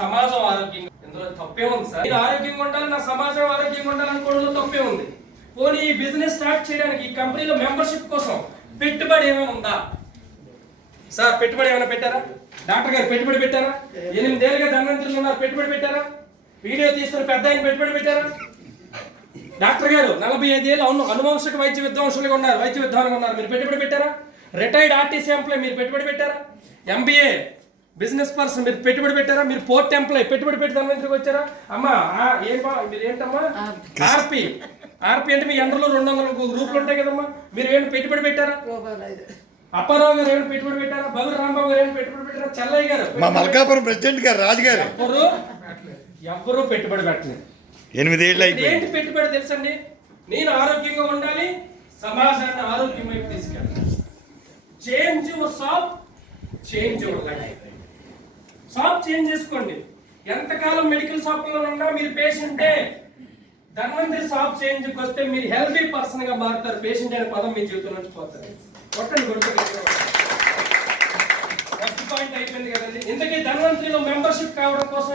సమాజం ఆరోగ్యంగా, ఇందులో తప్పే ఉంది సార్. నేను ఆరోగ్యంగా ఉండాలి, నా సమాజం ఆరోగ్యంగా ఉండాలనుకోవడంలో తప్పే ఉంది. పోనీ ఈ బిజినెస్ స్టార్ట్ చేయడానికి ఈ కంపెనీలో మెంబర్షిప్ కోసం పెట్టుబడి ఏమైనా ఉందా సార్? పెట్టుబడి ఏమైనా పెట్టారా? డాక్టర్ గారు పెట్టుబడి పెట్టారా? 8 ఏళ్ళుగా ధనవంతులు ఉన్నారు, పెట్టుబడి పెట్టారా? వీడియో తీసుకుని పెద్ద ఆయన పెట్టుబడి పెట్టారా? డాక్టర్ గారు 45 ఏళ్ళు అనువంశిక వైద్య విద్వాంసులుగా ఉన్నారు, వైద్య విద్వాంసులుగా ఉన్నారు, మీరు పెట్టుబడి పెట్టారా? రిటైర్డ్ ఆర్టీసీ ఎంప్లాయ్, మీరు పెట్టుబడి పెట్టారా? MBA బిజినెస్ పర్సన్, మీరు పెట్టుబడి పెట్టారా? మీరు పోర్ట్ ఎంప్లాయ్, పెట్టుబడి పెట్టి ధనవంతులకు వచ్చారా? అమ్మా మీరు ఏంటమ్మా ఆర్పి అంటే మీ ఎండలో 200 గ్రూపులు ఉంటాయి కదమ్మా, మీరు ఏమైనా పెట్టుబడి పెట్టారా? అప్పారావు గారు ఏమైనా పెట్టుబడి పెట్టారా? బగురు రాంబాబు గారు ఏమైనా పెట్టుబడి పెట్టారా? చెల్లయ్య గారు, మా మల్కాపురం ప్రెసిడెంట్ గారు, రాజు గారు ఎవ్వరూ పెట్టుబడి పెట్టలేదు. 8 ఏళ్ళు అయిపోయింది. ఏంటి పెట్టుబడి తెలుసండి? నేను ఆరోగ్యంగా ఉండాలి, సమాజాన్ని ఆరోగ్యం వైపు తీసుకెళ్ళాలి. Change your shop, change your life. Shop change చేసుకోండి. ఎంతకాలం మెడికల్ షాప్లో ఉన్నా మీరు పేషెంటే. ధన్వంతరి షాప్ చేంజ్కి వస్తే మీరు హెల్తీ పర్సన్ గా మారుతారు. పేషెంట్ అనే పదం మీ జీవితం నుంచి పోతారు. కొట్టండి. ఫస్ట్ పాయింట్ అయిపోయింది కదండి. ఇంతకీ ధన్వంతరిలో మెంబర్షిప్ కావడం కోసం